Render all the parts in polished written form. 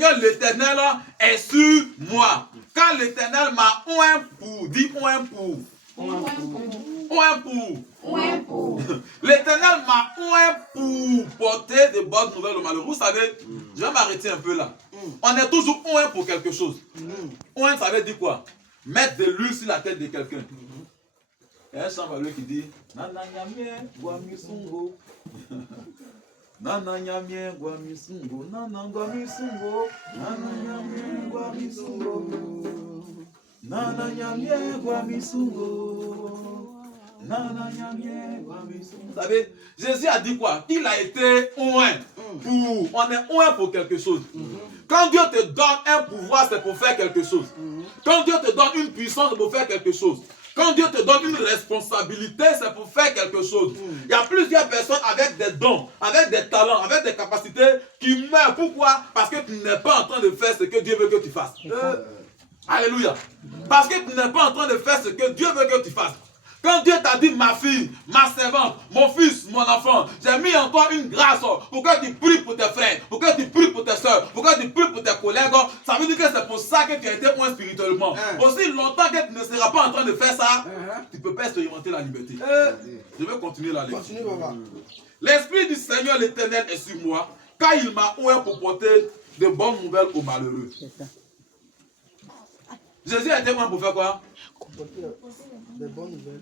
Seigneur l'Éternel est sur moi. Quand l'Éternel m'a oint pour, dit oint pour. Oint pour. L'Éternel m'a oint pour porter de bonnes nouvelles aux malheureux. Vous savez, je vais m'arrêter un peu là. On est toujours oint pour quelque chose. Oint, ça veut dire quoi? Mettre de l'huile sur la tête de quelqu'un. Il y a un chant qui dit Nana nyamie guamisungo. Nana nyamie guamisungo. Nana guamisungo. Nana nyamie guamisungo. Nana nyamie guamisungo. Nana nyamie guamisungo. Vous savez, Jésus a dit quoi? Il a été oint pour. On est oint pour quelque chose. Quand Dieu te donne un pouvoir, c'est pour faire quelque chose. Quand Dieu te donne une puissance, c'est pour faire quelque chose. Quand Dieu te donne une responsabilité, c'est pour faire quelque chose. Il y a plusieurs personnes avec des dons, avec des talents, avec des capacités qui meurent. Pourquoi? Parce que tu n'es pas en train de faire ce que Dieu veut que tu fasses. Alléluia. Parce que tu n'es pas en train de faire ce que Dieu veut que tu fasses. Quand Dieu t'a dit ma fille, ma servante, mon fils, mon enfant, j'ai mis en toi une grâce pour que tu pries pour tes frères, pour que tu pries pour tes soeurs, pour que tu pries pour tes collègues. Ça veut dire que c'est pour ça que tu as été oint spirituellement. Aussi longtemps que tu ne seras pas en train de faire ça, tu ne peux pas expérimenter la liberté. Je vais continuer la lecture. L'Esprit du Seigneur l'Éternel est sur moi, car il m'a oint pour porter de bonnes nouvelles aux malheureux. Jésus a été oint pour faire quoi?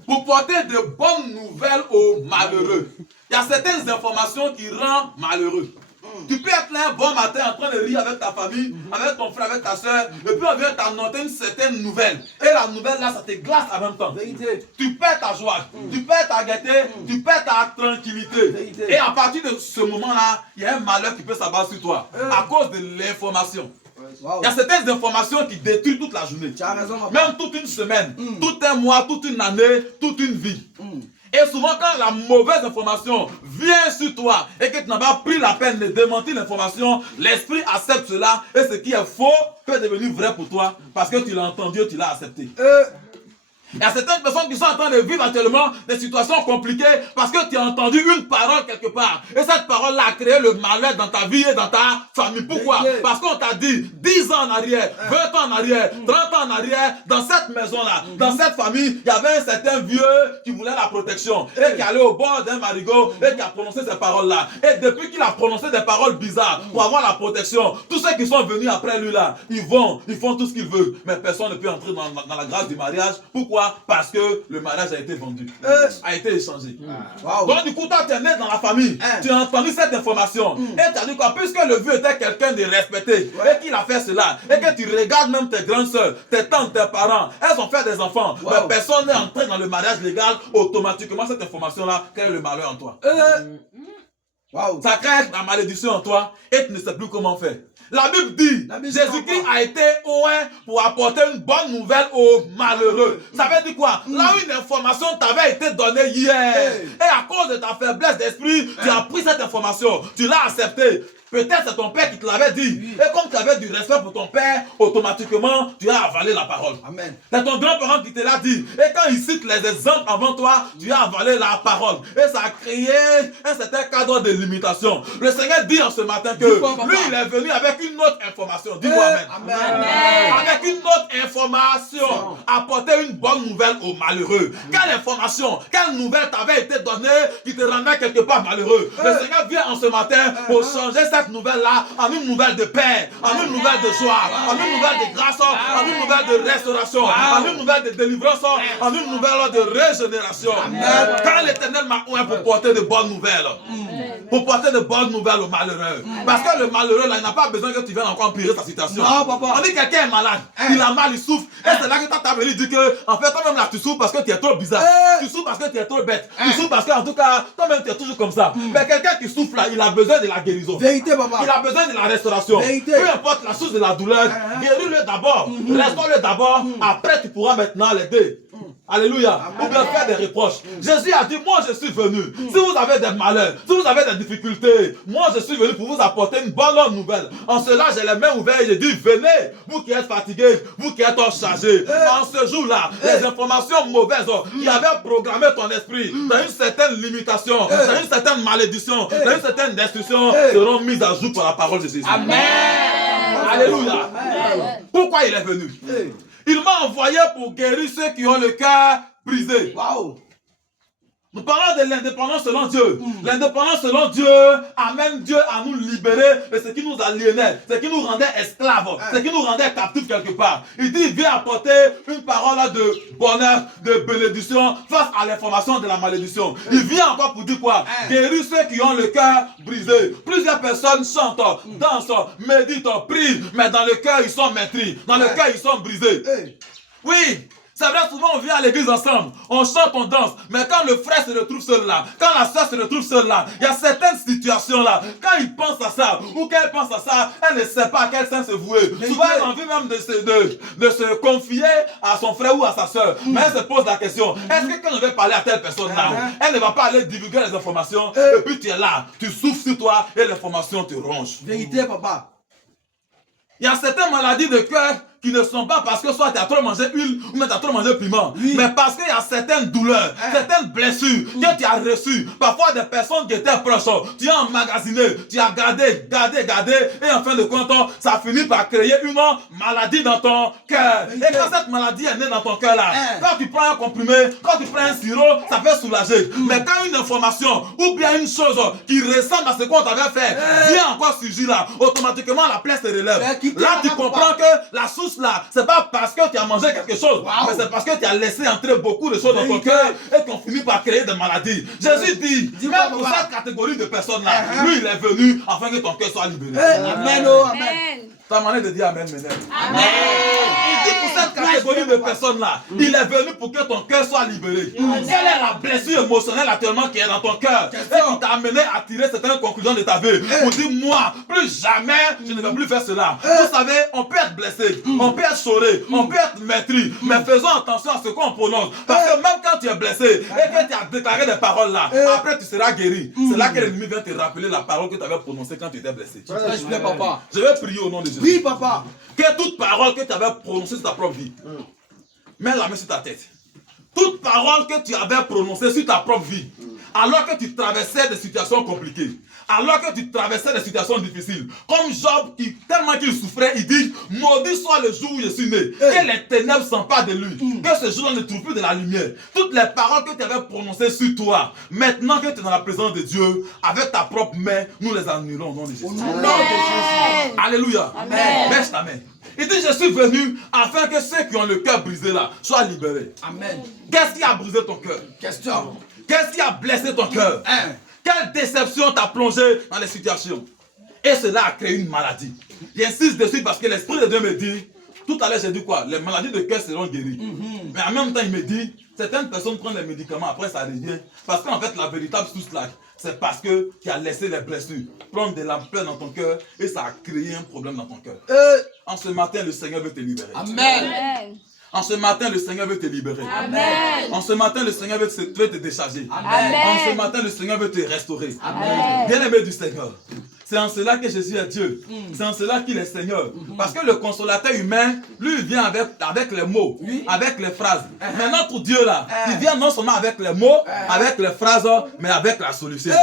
Pour porter de bonnes nouvelles aux malheureux. Il y a certaines informations qui rendent malheureux. Tu peux être là un bon matin en train de rire avec ta famille, avec ton frère, avec ta soeur, et puis on vient t'annoncer une certaine nouvelle. Et la nouvelle là, ça te glace en même temps. Tu perds ta joie, tu perds ta gaieté, tu perds ta tranquillité. Et à partir de ce moment-là, il y a un malheur qui peut s'abattre sur toi à cause de l'information. Il y a certaines informations qui détruisent toute la journée. Tu as raison, même toute une semaine, tout un mois, toute une année, toute une vie. Et souvent quand la mauvaise information vient sur toi et que tu n'as pas pris la peine de démentir l'information, l'esprit accepte cela et ce qui est faux peut devenir vrai pour toi parce que tu l'as entendu et tu l'as accepté. Il y a certaines personnes qui sont en train de vivre actuellement des situations compliquées parce que tu as entendu une parole quelque part. Et cette parole-là a créé le malheur dans ta vie et dans ta famille. Pourquoi? Parce qu'on t'a dit 10 ans en arrière, 20 ans en arrière, 30 ans en arrière, dans cette maison-là, dans cette famille, il y avait un certain vieux qui voulait la protection et qui allait au bord d'un marigot et qui a prononcé ces paroles-là. Et depuis qu'il a prononcé des paroles bizarres pour avoir la protection, tous ceux qui sont venus après lui là, ils font tout ce qu'ils veulent. Mais personne ne peut entrer dans la grâce du mariage. Pourquoi? Parce que le mariage a été vendu, a été échangé. Donc du coup, toi tu es né dans la famille, tu as entendu cette information et tu as dit quoi? Puisque le vieux était quelqu'un de respecté et qu'il a fait cela, et que tu regardes même tes grandes soeurs, tes tantes, tes parents, elles ont fait des enfants, mais personne n'est entré dans le mariage légal, automatiquement cette information-là crée le malheur en toi. Ça crée la malédiction en toi et tu ne sais plus comment faire. La Bible dit, Jésus-Christ a été oint pour apporter une bonne nouvelle aux malheureux. Ça veut dire quoi? Là où une information t'avait été donnée hier, et à cause de ta faiblesse d'esprit, tu as pris cette information, tu l'as acceptée. Peut-être c'est ton père qui te l'avait dit. Et comme tu avais du respect pour ton père, automatiquement, tu as avalé la parole. Amen. C'est ton grand-parent qui te l'a dit. Et quand il cite les exemples avant toi, tu as avalé la parole. Et ça a créé un certain cadre de limitation. Le Seigneur dit en ce matin que lui, il est venu avec une autre information. Dis-moi Amen. Amen. Avec une autre information. Apporter une bonne nouvelle aux malheureux. Quelle information, quelle nouvelle t'avait été donnée qui te rendait quelque part malheureux. Le Seigneur vient en ce matin pour changer cette nouvelle-là en une nouvelle de paix, en une nouvelle de joie, en une nouvelle de grâce, en une nouvelle de restauration, en une nouvelle de délivrance, en une nouvelle de régénération. Quand l'Éternel m'a oint pour porter de bonnes nouvelles, pour porter de bonnes nouvelles aux malheureux. Parce que le malheureux, là, il n'a pas besoin que tu viennes encore empirer sa situation. Non, papa. On dit que quelqu'un est malade, il a mal, il souffre, et c'est là que ta table dit que, en fait, toi-même là, tu souffres parce que tu es trop bizarre, tu souffres parce que tu es trop bête, tu souffres parce que, en tout cas, toi-même tu es toujours comme ça. Mais quelqu'un qui souffre là, il a besoin de la guérison. Papa. Il a besoin de la restauration. Peu importe la source de la douleur, guéris-le d'abord, restaure-le d'abord, après tu pourras maintenant l'aider. Alléluia. Ou bien faire des reproches. Jésus a dit, moi je suis venu. Si vous avez des malheurs, si vous avez des difficultés, moi je suis venu pour vous apporter une bonne nouvelle. En cela, j'ai les mains ouvertes et j'ai dit, venez, vous qui êtes fatigués, vous qui êtes chargés. En ce jour-là, les informations mauvaises qui avaient programmé ton esprit dans une certaine limitation, dans une certaine malédiction, dans une certaine destruction, seront mises à jour par la parole de Jésus. Amen. Alléluia. Pourquoi il est venu? Il m'a envoyé pour guérir ceux qui ont le cœur brisé. Nous parlons de l'indépendance selon Dieu. L'indépendance selon Dieu amène Dieu à nous libérer de ce qui nous aliénait, ce qui nous rendait esclaves, ce qui nous rendait captifs quelque part. Il dit, il vient apporter une parole de bonheur, de bénédiction face à l'information de la malédiction. Il vient encore pour dire quoi? Guérir ceux qui ont le cœur brisé. Plusieurs personnes chantent, dansent, méditent, prient, mais dans le cœur ils sont maîtris. Dans le cœur ils sont brisés. Oui. C'est vrai, souvent on vient à l'église ensemble, on chante, on danse, mais quand le frère se retrouve seul là, quand la soeur se retrouve seule là, il y a certaines situations là, quand il pense à ça, ou qu'elle pense à ça, elle ne sait pas à quel sens se vouer. Souvent elle a envie même de se confier à son frère ou à sa soeur, mais elle se pose la question, est-ce que quand je vais parler à telle personne là, elle ne va pas aller divulguer les informations, et puis tu es là, tu souffles sur toi, et l'information te ronge. Vérité, papa. Il y a certaines maladies de cœur qui ne sont pas parce que soit tu as trop mangé huile ou même tu as trop mangé piment, mais parce qu'il y a certaines douleurs, certaines blessures que tu as reçues, parfois des personnes qui étaient proches, tu as emmagasiné, tu as gardé, et en fin de compte, ça finit par créer une maladie dans ton cœur. Et quand cette maladie est née dans ton cœur là, quand tu prends un comprimé, quand tu prends un sirop, ça peut soulager. Mais quand une information ou bien une chose qui ressemble à ce qu'on t'avait fait vient encore surgir là, automatiquement la plaie se relève. Là tu comprends que la source là, c'est pas parce que tu as mangé quelque chose, mais c'est parce que tu as laissé entrer beaucoup de choses dans ton cœur et qu'on finit par créer des maladies. Jésus dit, même pour cette catégorie de personnes là, lui il est venu afin que ton cœur soit libéré. Amen, oh, amen. Ta manière de dire amen, Ménel. Amen. Il dit pour cette catégorie de personnes-là, il est venu pour que ton cœur soit libéré. Quelle est la blessure émotionnelle actuellement qui est dans ton cœur et qui t'a amené à tirer certaines conclusions de ta vie? Pour dire, moi, plus jamais, je ne vais plus faire cela. Vous savez, on peut être blessé, on peut être chauré, on peut être maîtris, mais faisons attention à ce qu'on prononce. Parce que même quand tu es blessé et que tu as déclaré des paroles là, après tu seras guéri. C'est là que l'ennemi vient te rappeler la parole que tu avais prononcée quand tu étais blessé. Je vais prier au nom de Jésus. Oui, papa. Que toute parole que tu avais prononcée sur ta propre vie, mets la main sur ta tête. Toute parole que tu avais prononcée sur ta propre vie, alors que tu traversais des situations compliquées, alors que tu traversais des situations difficiles, comme Job, tellement qu'il souffrait, il dit, maudit soit le jour où je suis né, que les ténèbres s'emparent de lui, que ce jour-là ne trouve plus de la lumière. Toutes les paroles que tu avais prononcées sur toi, maintenant que tu es dans la présence de Dieu, avec ta propre main, nous les annulons au nom de Jésus. Alléluia. Baisse ta main. Il dit, je suis venu afin que ceux qui ont le cœur brisé là soient libérés. Amen. Qu'est-ce qui a brisé ton cœur? Question. Qu'est-ce qui a blessé ton cœur? Quelle déception t'a plongé dans les situations? Et cela a créé une maladie. J'insiste dessus parce que l'Esprit de Dieu me dit, tout à l'heure j'ai dit quoi? Les maladies de cœur seront guéries. Mais en même temps il me dit, certaines personnes prennent les médicaments, après ça revient. Parce qu'en fait la véritable source là, c'est parce que tu as laissé les blessures prendre de l'ampleur dans ton cœur et ça a créé un problème dans ton cœur. En ce matin, le Seigneur veut te libérer. Amen. En ce matin, le Seigneur veut te libérer. Amen. En ce matin, le Seigneur veut te décharger. Amen. En ce matin, le Seigneur veut te restaurer. Amen. Bien-aimé du Seigneur, c'est en cela que Jésus est Dieu. C'est en cela qu'il est Seigneur. Parce que le consolateur humain, lui, il vient avec les mots, avec les phrases. Mais notre Dieu là, il vient non seulement avec les mots, avec les phrases, mais avec la solution.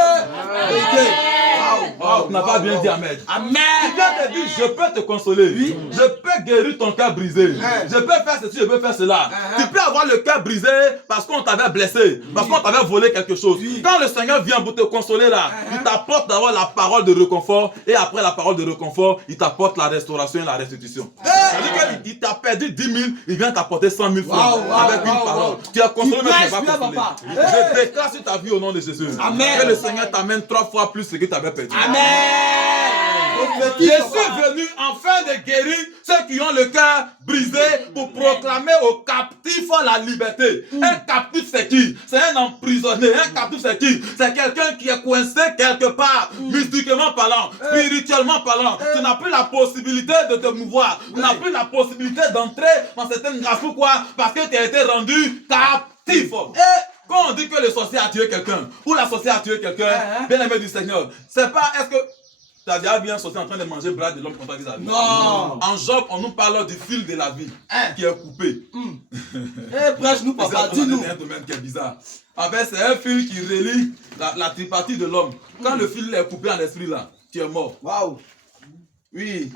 Tu n'as pas bien dit Amen. Amen. Il vient te dire, je peux te consoler. Je peux guérir ton cœur brisé. Je peux faire ceci, je peux faire cela. Tu peux avoir le cœur brisé parce qu'on t'avait blessé, parce qu'on t'avait volé quelque chose. Quand le Seigneur vient pour te consoler là, il t'apporte d'abord la parole de réconfort et après la parole de réconfort, il t'apporte la restauration et la restitution. C'est-à-dire qu'il t'a perdu 10 000, il vient t'apporter 100 000 francs avec une parole. Tu as consolé, mais tu n'es pas consolé. Je déclare sur ta vie au nom de Jésus. Amen. Que le Seigneur t'amène 3 fois plus ce que tu avais perdu. Amen. Je suis venu afin de guérir ceux qui ont le cœur brisé pour proclamer aux captifs la liberté. Un captif c'est qui? C'est un emprisonné. Un captif c'est qui? C'est quelqu'un qui est coincé quelque part, mystiquement parlant, spirituellement parlant. Tu n'as plus la possibilité de te mouvoir. Tu n'as plus la possibilité d'entrer dans certaines grâces. Pourquoi? Parce que tu as été rendu captif. Quand on dit que le sorcier a tué quelqu'un, ou la sorcière a tué quelqu'un, bien aimé du Seigneur, c'est pas, est-ce que tu as déjà vu un sorcier en train de manger le bras de l'homme contre vis-à-vis? Non. En Job, on nous parle du fil de la vie qui est coupé. Prêche-nous, papa, dis-nous. C'est un domaine qui est bizarre. En fait, c'est un fil qui relie la tripartie de l'homme. Quand le fil est coupé en esprit là, tu es mort. Waouh. Oui.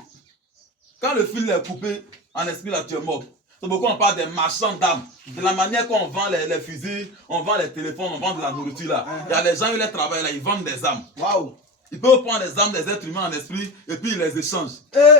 Quand le fil est coupé, en esprit, là, tu es mort. C'est pourquoi on parle des marchands d'âmes. De la manière qu'on vend les fusils, on vend les téléphones, on vend de la nourriture là. Il y a des gens qui les travaillent là, ils vendent des âmes. Waouh. Ils peuvent prendre les âmes des êtres humains en esprit et puis ils les échangent.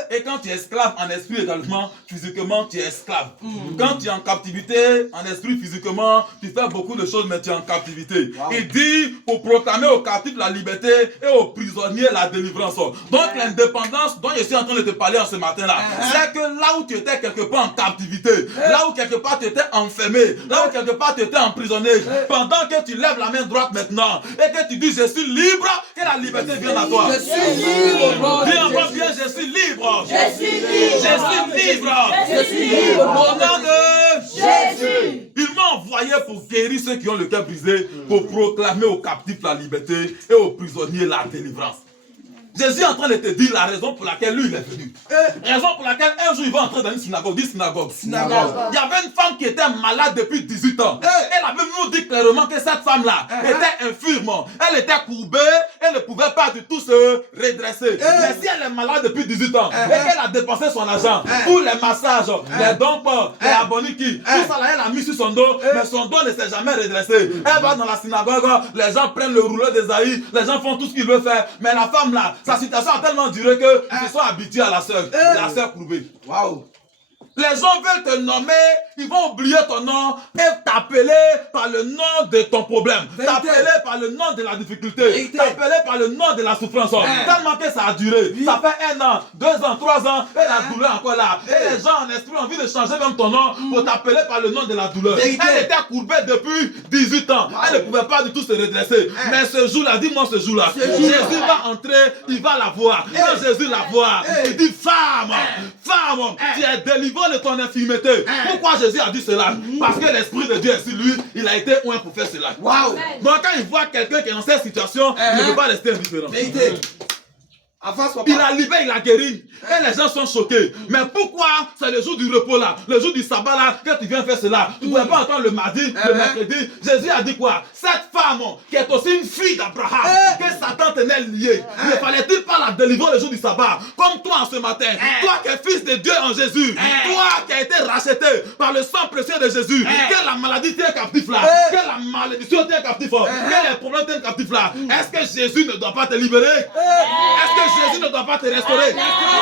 Et quand tu es esclave en esprit également, physiquement tu es esclave. Quand tu es en captivité, en esprit, physiquement, tu fais beaucoup de choses mais tu es en captivité. Il dit pour proclamer aux captifs la liberté et aux prisonniers la délivrance. Donc l'indépendance dont je suis en train de te parler en ce matin là, c'est que là où tu étais quelque part en captivité, là où quelque part tu étais enfermé, là où quelque part tu étais emprisonné, pendant que tu lèves la main droite maintenant et que tu dis je suis libre, que la liberté vienne à toi. Je suis libre. Dis encore bien, je suis libre. Je suis libre. Je suis libre. Je suis libre. Au nom de Jésus. Il m'a envoyé pour guérir ceux qui ont le cœur brisé, pour proclamer aux captifs la liberté et aux prisonniers la délivrance. Jésus est en train de te dire la raison pour laquelle lui il est venu. Raison pour laquelle un jour il va entrer dans une synagogue. Dis synagogue. Il y avait une femme qui était malade depuis 18 ans. Elle avait nous dit clairement que cette femme-là était infirme. Elle était courbée, elle ne pouvait pas du tout se redresser. Mais si elle est malade depuis 18 ans et qu'elle a dépensé son argent pour les massages, les dons, les aboniki, tout ça là, elle a mis sur son dos, mais son dos ne s'est jamais redressé. Elle va dans la synagogue, les gens prennent le rouleau d'Ésaïe, les gens font tout ce qu'ils veulent faire, mais la femme là, sa situation a tellement duré qu'ils se sont habitués à la sœur courbée. Waouh. Les gens veulent te nommer, ils vont oublier ton nom et t'appeler par le nom de ton problème, t'appeler par le nom de la difficulté, t'appeler par le nom de la souffrance. Tellement que ça a duré. Ça fait 1 an, 2 ans, 3 ans, et la douleur encore là. Et les gens en esprit ont envie de changer même ton nom pour t'appeler par le nom de la douleur. Elle était courbée depuis 18 ans. Elle ne pouvait pas du tout se redresser. Mais ce jour-là, dis-moi ce jour-là, Jésus va entrer, il va la voir. Quand Jésus la voit, il dit femme, femme, tu es délivrée de ton infirmité. Pourquoi Jésus a dit cela? Parce que l'Esprit de Dieu est sur lui, il a été oint pour faire cela. Waouh. Donc quand il voit quelqu'un qui est dans cette situation, il ne peut pas rester indifférent. Il a libéré, il a guéri. Et les gens sont choqués. Mais pourquoi c'est le jour du repos là, le jour du sabbat là, que tu viens faire cela? Tu ne pouvais pas entendre le mardi, le mercredi. Jésus a dit quoi? Cette femme qui est aussi une fille d'Abraham, que Satan tenait liée, ne fallait-il pas la délivrer le jour du sabbat? Comme toi en ce matin, toi qui es fils de Dieu en Jésus, toi qui as été racheté par le sang précieux de Jésus, que la maladie tient captif là, que la malédiction tient captif, que les problèmes tiennent captif là, est-ce que Jésus ne doit pas te libérer? Est-ce que Jésus ne doit pas te restaurer?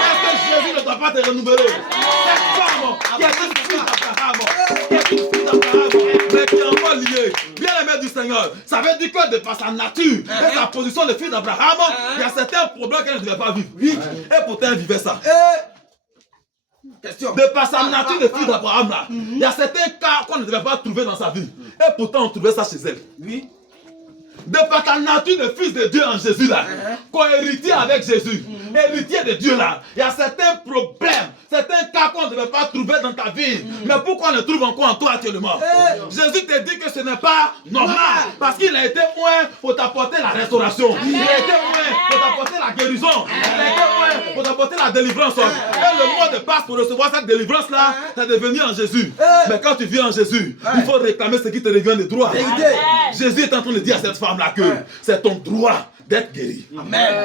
Est-ce que Jésus ne doit pas te renouveler? Cette femme qui est une fille d'Abraham, qui est une fille d'Abraham, mais qui est encore liée, bien aimée du Seigneur, ça veut dire que de par sa nature et sa position de fille d'Abraham, il y a certains problèmes qu'elle ne devait pas vivre. Et pourtant elle vivait ça. De par sa nature de fille d'Abraham là, il y a certains cas qu'on ne devait pas trouver dans sa vie. Et pourtant on trouvait ça chez elle. Oui. De par ta nature de fils de Dieu en Jésus là, co-héritier avec Jésus, héritier de Dieu là, il y a certains problèmes, certains cas qu'on ne devait pas trouver dans ta vie. Mais pourquoi on le trouve encore en toi actuellement? Jésus te dit que ce n'est pas normal, parce qu'il a été oint pour t'apporter la restauration, il a été oint pour t'apporter la guérison, il a été oint pour t'apporter la délivrance. Et le mot de passe pour recevoir cette délivrance là, c'est de venir en Jésus. Mais quand tu viens en Jésus, il faut réclamer ce qui te revient de droit. Jésus est en train de dire à cette femme là que c'est ton droit d'être guéri.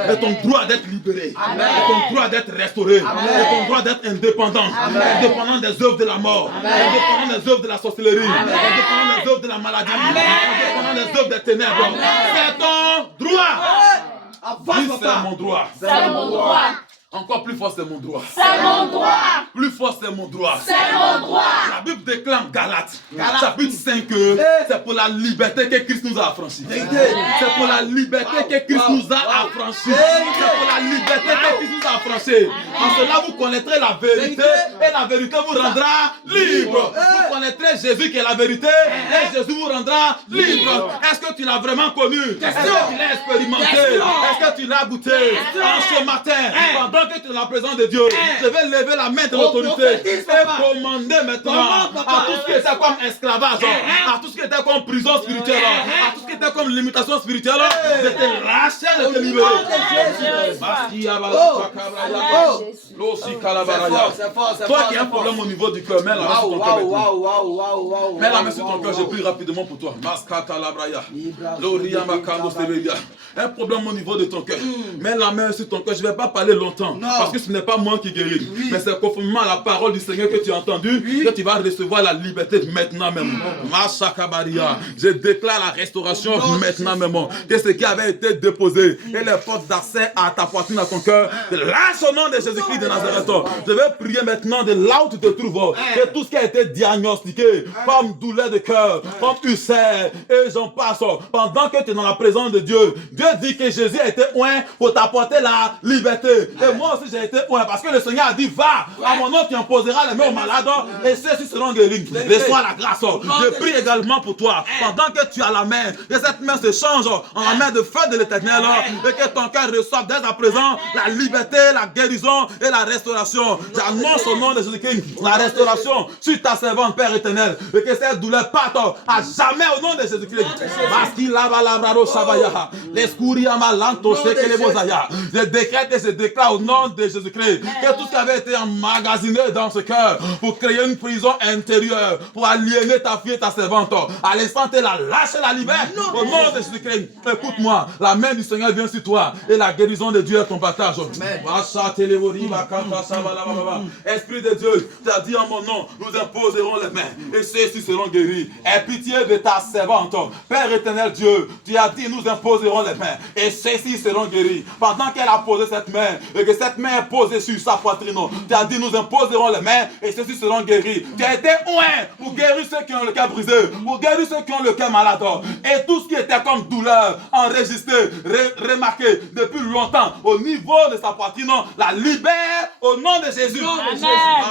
C'est ton droit d'être libéré. C'est ton droit d'être restauré. C'est ton droit d'être indépendant. Indépendant des œuvres de la mort. Indépendant des œuvres de la sorcellerie. Indépendant des œuvres de la maladie. Indépendant des œuvres des ténèbres. C'est ton droit. Dis, c'est mon droit. C'est mon droit. Encore plus fort, c'est mon droit. C'est mon droit. Plus fort, c'est mon droit. C'est mon droit. La Bible déclame Galates, chapitre 5, c'est pour la liberté que Christ nous a affranchis. C'est pour la liberté que Christ nous a affranchis. C'est pour la liberté que Christ nous a affranchis. En cela, vous connaîtrez la vérité et la vérité vous rendra libre. Vous connaîtrez Jésus qui est la vérité et Jésus vous rendra libre. Est-ce que tu l'as vraiment connu? Est-ce que tu l'as expérimenté? Est-ce que tu l'as goûté? En ce matin, pendant que tu es dans la présence de Dieu, je vais lever la main de l'autorité et commander maintenant à tout ce qui était comme esclavage, à tout ce qui était comme prison spirituelle, à tout ce qui qui était comme limitation spirituelle, de te lâcher, de te libérer. Toi qui as un problème au niveau du cœur, mets la main sur ton cœur. Mets la main sur ton cœur, je prie rapidement pour toi. Un problème au niveau de ton cœur. Mets la main sur ton cœur, je ne vais pas parler longtemps. Parce que ce n'est pas moi qui guéris. Mais c'est conformément à la parole du Seigneur que tu as entendu, que tu vas recevoir la liberté maintenant même. Je déclare la restauration maintenant même. Que ce qui avait été déposé et les portes d'accès à ta poitrine, à ton cœur, lâche au nom de Jésus-Christ de Nazareth. Je vais prier maintenant de là où tu te trouves. Que tout ce qui a été diagnostiqué comme douleur de cœur, comme ulcère, et j'en passe. Pendant que tu es dans la présence de Dieu, Dieu dit que Jésus a été oint pour t'apporter la liberté. Et moi aussi j'ai été oint parce que le Seigneur a dit, va, à mon nom tu imposeras les mains aux malades et ceux-ci seront guéris. Reçois la grâce. Je prie également pour toi. Pendant que tu as la main, que cette main se change en la main de feu de l'Éternel et que ton cœur reçoive dès à présent la liberté, la guérison et la restauration. J'annonce au nom de Jésus-Christ la restauration sur ta servante, Père éternel, et que cette douleur parte à jamais au nom de Jésus-Christ. Parce qu'il a je décrète et je déclare au nom de Jésus-Christ que tout ce qui avait été emmagasiné dans ce cœur pour créer une prison intérieure, pour aliéner ta fille et ta servante, à l'instant tu la lâches, la libère au nom de Jésus-Christ. Écoute-moi, la main du Seigneur vient sur toi et la guérison de Dieu est ton partage. Esprit de Dieu, tu as dit en mon nom, nous imposerons les mains et ceux-ci seront guéris. Aie pitié de ta servante. Père éternel Dieu, tu as dit nous imposerons les mains et ceux-ci seront guéris. Pendant qu'elle a posé cette main et que cette main est posée sur sa poitrine, tu as dit nous imposerons les mains et ceux-ci seront guéris. Tu as été oint pour guérir ceux qui ont le cœur brisé, pour guérir ceux qui ont le cœur malade. Et tout ce qui était comme douleur enregistré, remarqué depuis longtemps au niveau de sa poitrine, la libère au nom de Jésus.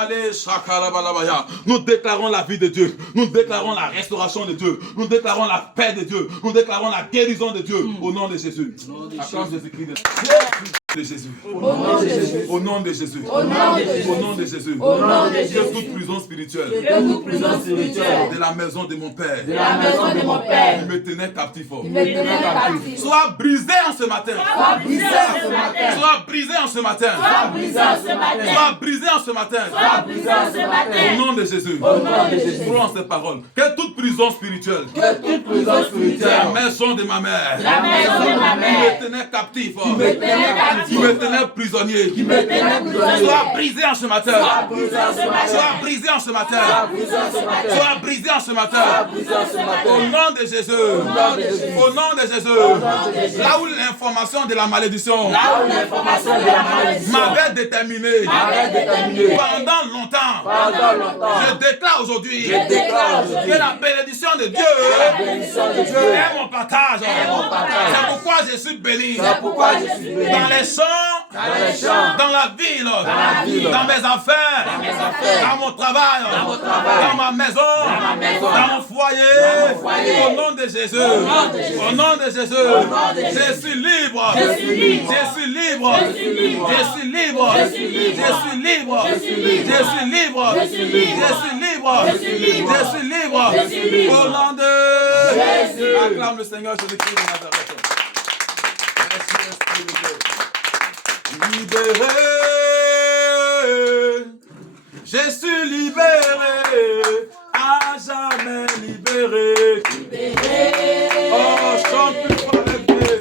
Allez, shakalabalabaya. Nous déclarons la vie de Dieu. Nous déclarons la restauration de Dieu. Nous déclarons la paix de Dieu. Nous déclarons la guérison de Dieu au nom de Jésus. Acclame Jésus-Christ de Jésus. Au nom de Jésus. Au nom de Jésus. Au nom de Jésus. Au nom de Jésus. Que toute prison spirituelle. Que toute prison spirituelle. De la maison de mon Père. De la maison de mon Père. Qui me tenait captif. Qui me tenait captif. Soit brisé en ce matin. Soit brisé en ce matin. Soit brisé en ce matin. Soit brisé en ce matin. Soit brisé en ce matin. Soit brisé en ce matin. Au nom de Jésus. Au nom de Jésus. Prononce ces paroles. Que toute prison spirituelle. Que toute prison spirituelle. La maison de ma mère. La maison de ma mère. Qui me tenait captif. Qui me tenait captif. Qui me tenait prisonnier. Qui me tenait prisonnier. Sois brisé en ce matin. Sois brisé en ce matin. Sois brisé en ce matin. Sois brisé en ce matin. Au nom de Jésus. Au nom de Jésus. Là où l'information de la malédiction m'avait déterminé pendant longtemps. Je déclare aujourd'hui que la bénédiction de Dieu est mon partage. C'est pourquoi je suis béni. Dans les champs, dans la ville, dans mes affaires, dans mon travail, dans ma maison, dans mon foyer, au nom de Jésus, au nom de Jésus, je suis libre, je suis libre, je suis libre, je suis libre, je suis libre, je suis libre, je suis libre, je suis libre, au nom de Jésus. Acclame le Seigneur Jésus-Christ de Nazareth. Merci, Esprit de Dieu. Libéré, je suis libéré, à jamais libéré. Oh, chante plus fort avec Dieu.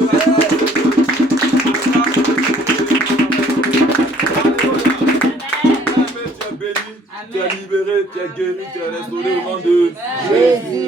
Tu es béni, tu es libéré, tu es guéri, tu es restauré au nom de Jésus.